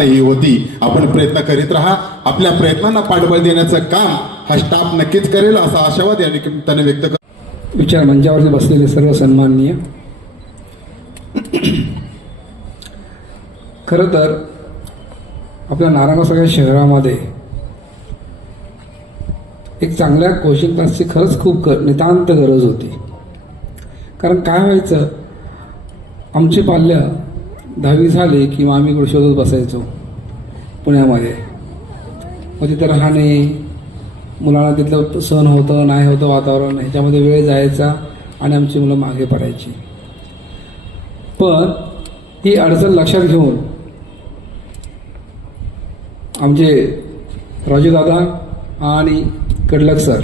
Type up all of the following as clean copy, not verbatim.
ही होती. आपण प्रयत्न करीत राहा. आपल्या प्रयत्नांना पाठबळ देण्याचं काम हा स्टाफ नक्कीच करेल असा आशावाद या निमित्ताने व्यक्त करतो. विचार मंचावरती बसलेले सर्व सन्माननीय, खरं तर आपल्या नारायणगाव शहरामध्ये एक चांगल्या कोचिंग क्लासची खरंच खूप नितांत गरज होती. कारण काय व्हायचं, आमची पाल्य 10वी झाली की मग आम्ही शोधत बसायचो पुण्यामध्ये. मग तिथं राहणे, मुलांना तिथलं सण होतं नाही होतं वातावरण, ह्याच्यामध्ये वेळ जायचा आणि आमची मुलं मागे पडायची. पण ही अडचण लक्षात घेऊन आमचे राजूदादा आणि कडलक सर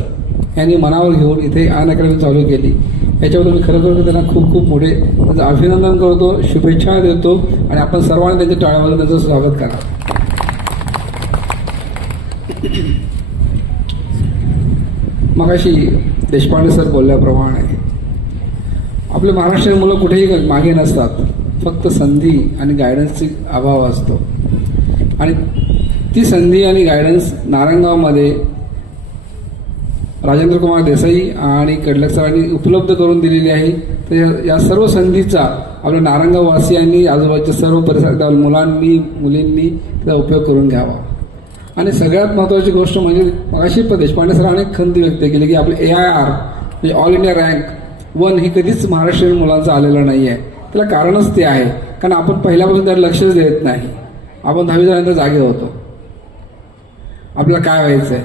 यांनी मनावर घेऊन इथे अन अकॅडमी चालू केली. याच्याबद्दल मी खरं त्यांना खूप खूप मोठे त्यांचं अभिनंदन करतो, शुभेच्छा देतो आणि आपण सर्वांनी त्यांच्या टाळ्यामध्ये त्यांचं स्वागत करा. मगाशी देशपांडे सर बोलल्याप्रमाणे आपले महाराष्ट्रीयन मुलं कुठेही मागे नसतात, फक्त संधी आणि गायडन्सची अभाव असतो. आणि ती संधी आणि गायडन्स नारायणगावमध्ये राजेंद्र कुमार देसाई आणि कडलक सरांनी उपलब्ध करून दिलेली आहे. तर या सर्व संधीचा आपल्या नारायणगाव वासियांनी, आजूबाजूच्या सर्व परिसरातील मुलांनी मुलींनी त्याचा उपयोग करून घ्यावा. आणि सगळ्यात महत्त्वाची गोष्ट म्हणजे मगाशी देशपांडे सरांनी खंत व्यक्त केली की आपले AIR म्हणजे ऑल इंडिया रँक 1 ही कधीच महाराष्ट्रीयन मुलांचं आलेलं नाही आहे. त्याला कारणच ते आहे, कारण आपण पहिल्यापासून त्याला लक्षच देत नाही. आपण 10वी झाल्यानंतर जागे होतो. आपल्याला काय व्हायचं आहे,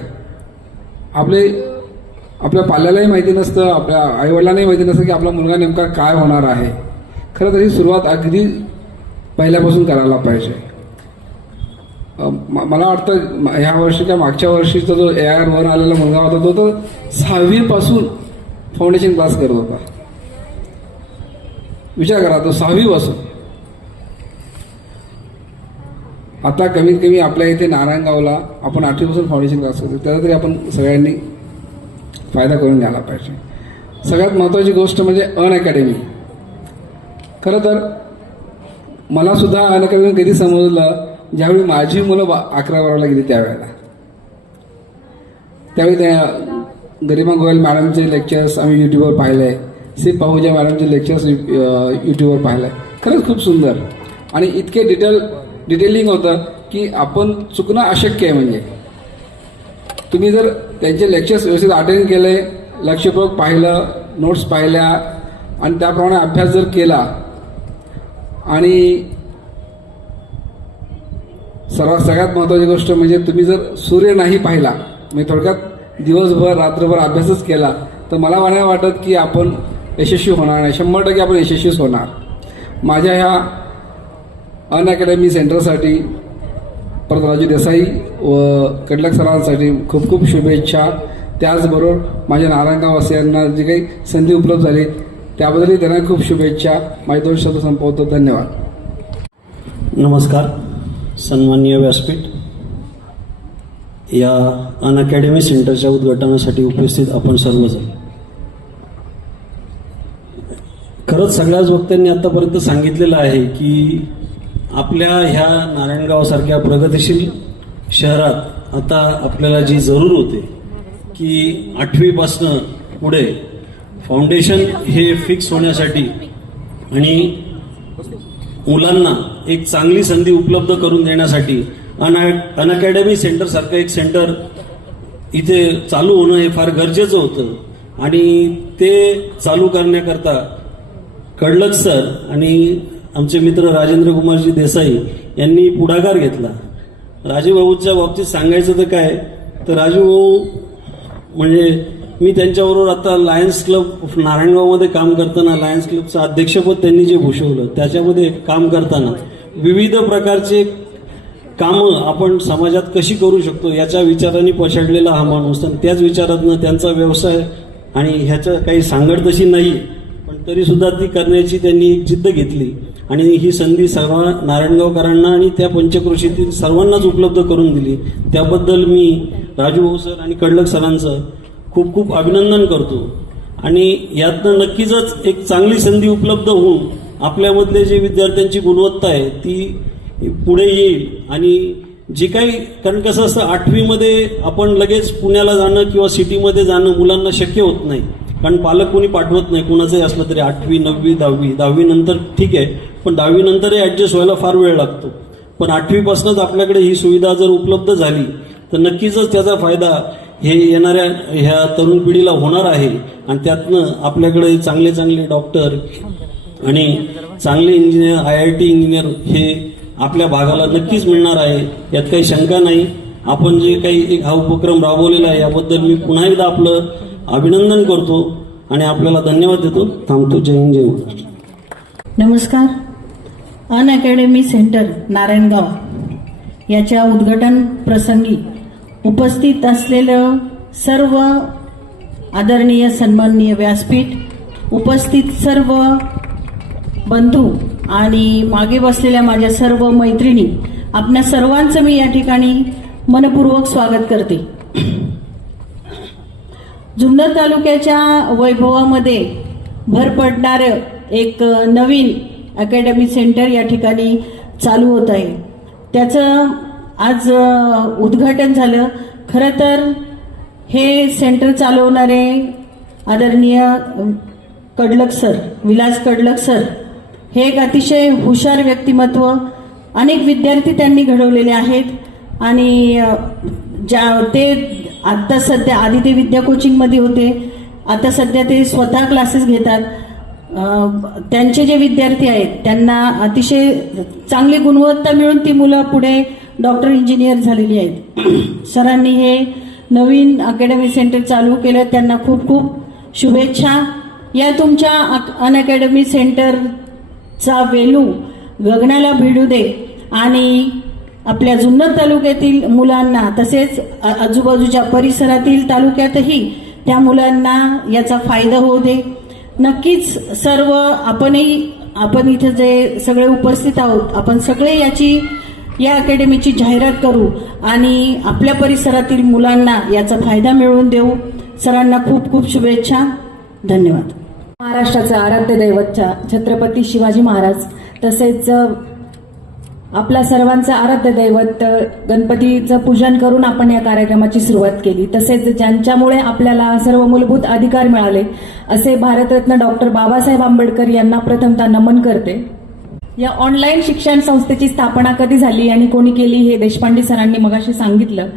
आपल्या पाल्यालाही माहिती नसतं, आपल्या आईवडिलांनाही माहिती नसतं की आपला मुलगा नेमका काय होणार आहे. खरं तर ही सुरुवात अगदी पहिल्यापासून करायला पाहिजे. मला वाटतं ह्या वर्षी किंवा मागच्या वर्षीचा जो AIR 1 आलेला मुलगा होता तो 6वी पासून फाउंडेशन क्लास करत होता. विचार करा, तो 6वी पासून. आता कमीत कमी आपल्या इथे नारायणगावला आपण 8वी पासून फाउंडेशन क्लास करतो. त्याचा तरी आपण सगळ्यांनी फायदा करून घ्यायला पाहिजे. सगळ्यात महत्त्वाची गोष्ट म्हणजे अन अकॅडमी. खरं तर मला सुद्धा अन अकॅडमी कधी समजलं, ज्यावेळी माझी मुलं 11-12ला गेली त्यावेळी त्या गरिमा गोयल मॅडमचे लेक्चर्स आम्ही यूट्यूबवर पाहिले, सी पाहुजा मॅडमचे लेक्चर्स यूट्यूबवर पाहिले. खरंच खूप सुंदर आणि इतके डिटेलिंग होतं की आपण चुकणं अशक्य आहे. म्हणजे तुम्ही जर त्यांचे लेक्चर्स व्यवस्थित अटेंड केले, लक्षपूर्वक पाहिलं, नोट्स पाहिल्या आणि त्याप्रमाणे अभ्यास जर केला आणि सगळ्यात महत्त्वाची गोष्ट म्हणजे तुम्ही जर सूर्य नाही पाहिला, म्हणजे थोडक्यात दिवसभर रात्रभर अभ्यासच केला, तर मला नाही वाटत की आपण यशस्वी होणार नाही. 100% आपण यशस्वीच होणार. माझ्या ह्या अन अकॅडमी सेंटरसाठी परत राजू देसाई व कडलक सरांसाठी खूप खूप शुभेच्छा. त्याचबरोबर माझ्या नारायणगाव वासियांना जी काही संधी उपलब्ध झाली त्याबद्दलही त्यांना खूप शुभेच्छा. माझे 2 शब्द संपवतो. धन्यवाद. नमस्कार. सन्माननीय व्यासपीठ, या अन अकॅडमी सेंटरच्या उद्घाटनासाठी उपस्थित आपण सर्वजण. खरंच सगळ्याच वक्त्यांनी आतापर्यंत सांगितलेलं आहे की आपल्या ह्या नारायणगावसारख्या प्रगतिशील शहरात आता आपल्याला जी जरूर होते की 8वीपासनं पुढे फाउंडेशन हे फिक्स होण्यासाठी आणि मुलांना एक चांगली संधी उपलब्ध करून देण्यासाठी अन अकॅडमी सेंटरसारखं एक सेंटर इथे चालू होणं हे फार गरजेचं होतं. आणि ते चालू करण्याकरता कडलक सर आणि आमचे मित्र राजेंद्र कुमारजी देसाई यांनी पुढाकार घेतला. राजूभाऊच्या बाबतीत सांगायचं तर काय, तर राजूभाऊ म्हणजे मी त्यांच्याबरोबर आता लायन्स क्लब नारायणगावमध्ये काम करताना लायन्स क्लबचं अध्यक्षपद त्यांनी जे भूषवलं त्याच्यामध्ये काम करताना विविध प्रकारचे कामं आपण समाजात कशी करू शकतो याच्या विचारांनी पछाडलेला हा माणूस. त्याच विचारातनं त्यांचा व्यवसाय आणि ह्याच्या काही सांगड तशी नाही, पण तरी सुद्धा ती करण्याची त्यांनी एक जिद्द घेतली आणि ही संधी सर्व नारायणगावकरांना आणि त्या पंचक्रोशीतील सर्वांनाच उपलब्ध करून दिली. त्याबद्दल मी राजूभाऊ सर आणि कडलक सरांचं खूप खूप अभिनंदन करतो. आणि यातनं नक्कीच एक चांगली संधी उपलब्ध होऊन आपल्यामधले जे विद्यार्थ्यांची गुणवत्ता आहे ती पुढे येईल. आणि जे काही, कारण कसं असतं 8वीमध्ये आपण लगेच पुण्याला जाणं किंवा सिटीमध्ये जाणं मुलांना शक्य होत नाही, कारण पालक कोणी पाठवत नाही. कुणाचंही असलं तरी 8वी 9वी 10वी नंतर ठीक आहे, पण 10वी नंतरही ॲडजस्ट व्हायला फार वेळ लागतो. पण 8वीपासूनच आपल्याकडे ही सुविधा जर उपलब्ध झाली तर नक्कीच त्याचा फायदा हे येणाऱ्या ह्या तरुण पिढीला होणार आहे. आणि त्यातनं आपल्याकडे चांगले चांगले डॉक्टर आणि चांगले इंजिनियर, IIT इंजिनियर हे आपल्या भागाला नक्कीच मिळणार आहे, यात काही शंका नाही. आपण जे काही हा उपक्रम राबवलेला आहे याबद्दल मी पुन्हा एकदा आपलं अभिनंदन करतो आणि आपल्याला धन्यवाद देतो. थांबतो. जय हिंद, जय महाराष्ट्र. नमस्कार. अन अकॅडमी सेंटर नारायणगाव याच्या उद्घाटन प्रसंगी उपस्थित असलेलं सर्व आदरणीय सन्माननीय व्यासपीठ, उपस्थित सर्व बंधू आणि मागे बसलेल्या माझ्या सर्व मैत्रिणी, आपल्या सर्वांचं मी या ठिकाणी मनपूर्वक स्वागत करते. जुन्नर तालुक्याच्या वैभवामध्ये भर पडणारं एक नवीन अकॅडमी सेंटर या ठिकाणी चालू होत आहे. त्याचं आज उद्घाटन झालं. खरं तर हे सेंटर चालवणारे आदरणीय कडलक सर, विलास कडलक सर, हे एक अतिशय हुशार व्यक्तिमत्व, अनेक विद्यार्थी त्यांनी घडवलेले आहेत. आणि ते आता सध्या, आधी ते विद्या कोचिंगमध्ये होते, आता सध्या ते स्वतः क्लासेस घेतात. त्यांचे जे विद्यार्थी आहेत त्यांना अतिशय चांगली गुणवत्ता मिळून ती मुलं पुढे डॉक्टर, इंजिनियर झालेली आहेत. सरांनी हे नवीन अकॅडमी सेंटर चालू केलं, त्यांना खूप खूप शुभेच्छा. या तुमच्या अन अकॅडमी सेंटरचा वेलू गगनाला भिडू दे आणि आपल्या जुन्नर तालुक्यातील मुलांना, तसेच आजूबाजूच्या परिसरातील तालुक्यातही त्या मुलांना याचा फायदा होऊ दे. नक्कीच सर्व आपण इथे जे सगळे उपस्थित आहोत, आपण सगळे या अकॅडमीची जाहिरात करू आणि आपल्या परिसरातील मुलांना याचा फायदा मिळवून देऊ. सरांना खूप खूप शुभेच्छा. धन्यवाद. महाराष्ट्राचं आराध्य दैवत छत्रपती शिवाजी महाराज, तसेच आपल्या सर्वांचं आराध्य दैवत गणपतीचं पूजन करून आपण या कार्यक्रमाची सुरुवात केली. तसेच ज्यांच्यामुळे आपल्याला सर्व मूलभूत अधिकार मिळाले असे भारतरत्न डॉक्टर बाबासाहेब आंबेडकर यांना प्रथमतः नमन करते. या ऑनलाईन शिक्षण संस्थेची स्थापना कधी झाली आणि कोणी केली हे देशपांडे सरांनी मगाशी सांगितलं.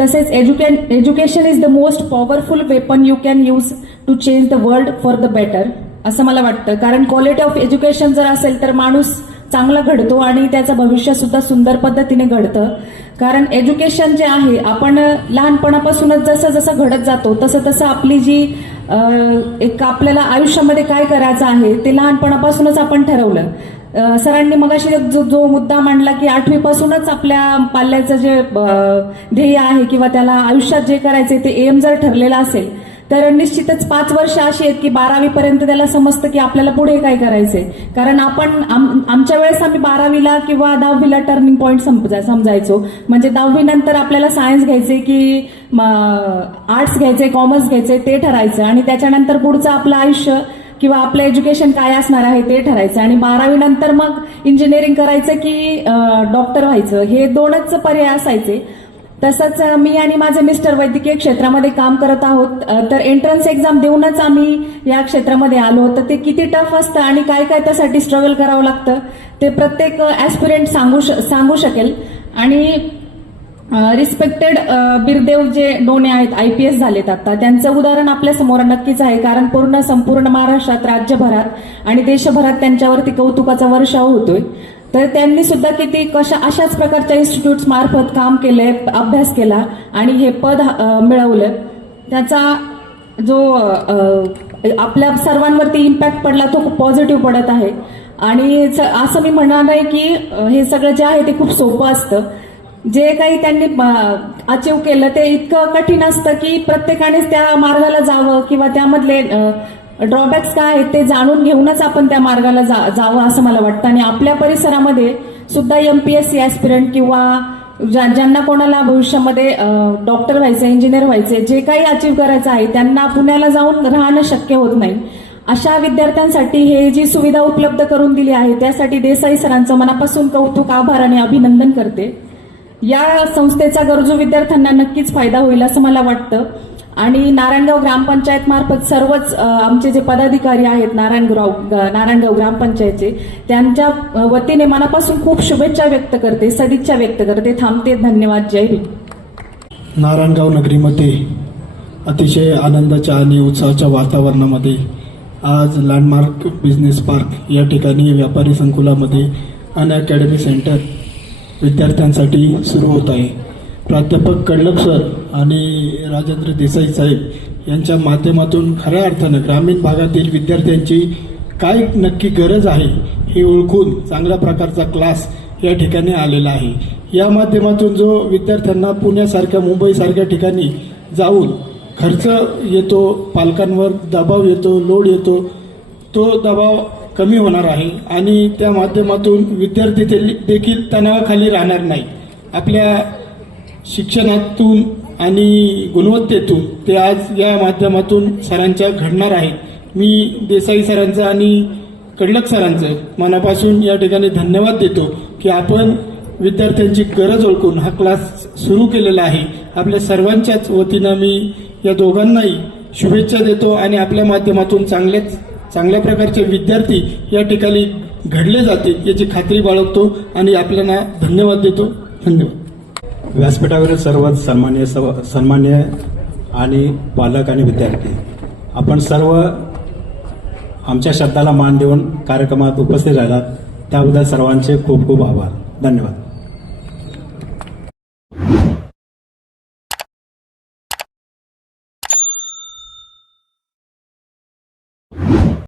तसेच education is the most powerful weapon you can use to change the world for the better, असं मला वाटतं. कारण क्वालिटी ऑफ एज्युकेशन जर असेल तर माणूस चांगला घडतो आणि त्याचं भविष्य सुद्धा सुंदर पद्धतीने घडतं. कारण एज्युकेशन जे आहे, आपण लहानपणापासूनच जसं जसं घडत जातो तसं तसं आपली जी एक आपल्याला आयुष्यामध्ये काय करायचं आहे ते लहानपणापासूनच आपण ठरवलं. सरांनी मगाशी जो मुद्दा मांडला की 8वीपासूनच आपल्या पाल्याचं जे ध्येय आहे किंवा त्याला आयुष्यात जे करायचे ते एम जर ठरलेला असेल तर निश्चितच 5 वर्ष अशी आहेत की 12वी पर्यंत त्याला समजतं की आपल्याला पुढे काय करायचंय. कारण आमच्या वेळेस आम्ही 12वीला किंवा 10वीला टर्निंग पॉईंट समजायचो. म्हणजे 10वी नंतर आपल्याला सायन्स घ्यायचे की आर्ट्स घ्यायचे, कॉमर्स घ्यायचे ते ठरायचं आणि त्याच्यानंतर पुढचं आपलं आयुष्य किंवा आपलं एज्युकेशन काय असणार आहे ते ठरायचं. आणि 12वी नंतर मग इंजिनिअरिंग करायचं की डॉक्टर व्हायचं, हे 2च पर्याय असायचे. तसंच मी आणि माझे मिस्टर वैद्यकीय क्षेत्रामध्ये काम करत आहोत. तर एंट्रन्स एक्झाम देऊनच आम्ही या क्षेत्रामध्ये आलो. तर ते किती टफ असतं आणि काय काय त्यासाठी स्ट्रगल करावं लागतं ते प्रत्येक ऍस्पिरंट सांगू शकेल. आणि रिस्पेक्टेड बिरदेव जे डोने आहेत, IPS झालेत आता, त्यांचं उदाहरण आपल्या समोर नक्कीच आहे. कारण संपूर्ण महाराष्ट्रात, राज्यभरात आणि देशभरात त्यांच्यावरती कौतुकाचा वर्षाव होतोय. तर त्यांनी सुद्धा अशाच प्रकारच्या इन्स्टिट्यूट्स मार्फत काम केलंय, अभ्यास केला आणि हे पद मिळवलं. त्याचा जो आपल्या सर्वांवरती इम्पॅक्ट पडला तो खूप पॉझिटिव्ह पडत आहे. आणि असं मी म्हणणार नाही की हे सगळं जे आहे ते खूप सोपं असतं. जे काही त्यांनी अचीव्ह केलं ते इतकं कठीण असतं की प्रत्येकानेच त्या मार्गाला जावं किंवा त्यामधले ड्रॉबॅक्स काय आहेत ते जाणून घेऊनच आपण त्या मार्गाला जावं असं मला वाटतं. आणि आपल्या परिसरामध्ये सुद्धा MPSC ऍस्पिरंट किंवा ज्यांना कोणाला भविष्यामध्ये डॉक्टर व्हायचं, इंजिनियर व्हायचं, जे काही अचीव्ह करायचं आहे त्यांना पुण्याला जाऊन राहणं शक्य होत नाही. अशा विद्यार्थ्यांसाठी हे जी सुविधा उपलब्ध करून दिली आहे त्यासाठी देसाई सरांचं मनापासून कौतुक, आभार आणि अभिनंदन करते. या संस्थेचा गरजू विद्यार्थ्यांना नक्कीच फायदा होईल असं मला वाटतं. आणि नारायणगाव ग्रामपंचायत मार्फत सर्वच आमचे जे पदाधिकारी आहेत नारायणगाव ग्रामपंचायतचे, त्यांच्या वतीने मनापासून खूप शुभेच्छा व्यक्त करते, सदिच्छा व्यक्त करते. थांबते. धन्यवाद. जय भीम. नारायणगाव नगरीमध्ये अतिशय आनंदाच्या आणि उत्साहाच्या वातावरणामध्ये आज लँडमार्क बिझनेस पार्क या ठिकाणी व्यापारी संकुलामध्ये अन अकॅडमी सेंटर विद्यार्थ्यांसाठी सुरू होत आहे. प्राध्यापक कडलप सर आणि राजेंद्र देसाई साहेब यांच्या माध्यमातून खऱ्या अर्थानं ग्रामीण भागातील विद्यार्थ्यांची काय नक्की गरज आहे हे ओळखून चांगल्या प्रकारचा क्लास या ठिकाणी आलेला आहे. या माध्यमातून जो विद्यार्थ्यांना पुण्यासारख्या मुंबईसारख्या ठिकाणी जाऊन खर्च येतो, पालकांवर दबाव येतो, लोड येतो, तो दबाव कमी होणार आहे आणि त्या माध्यमातून विद्यार्थी देखील तणावाखाली राहणार नाही. आपल्या शिक्षणातून आणि गुणवत्तेतून ते आज या माध्यमातून सरांच्या घडणार आहेत. मी देसाई सरांचं आणि कडलक सरांचं मनापासून या ठिकाणी धन्यवाद देतो की आपण विद्यार्थ्यांची गरज ओळखून हा क्लास सुरू केलेला आहे. आपल्या सर्वांच्याच वतीनं मी या दोघांनाही शुभेच्छा देतो आणि आपल्या माध्यमातून चांगल्या प्रकारचे विद्यार्थी या ठिकाणी घडले जातील याची खात्री बाळगतो आणि आपल्याला धन्यवाद देतो. धन्यवाद. व्यासपीठावरील सर्व सन्मान्य आणि पालक आणि विद्यार्थी, आपण सर्व आमच्या शब्दाला मान देऊन कार्यक्रमात उपस्थित राहिलात त्याबद्दल सर्वांचे खूप खूप आभार. धन्यवाद.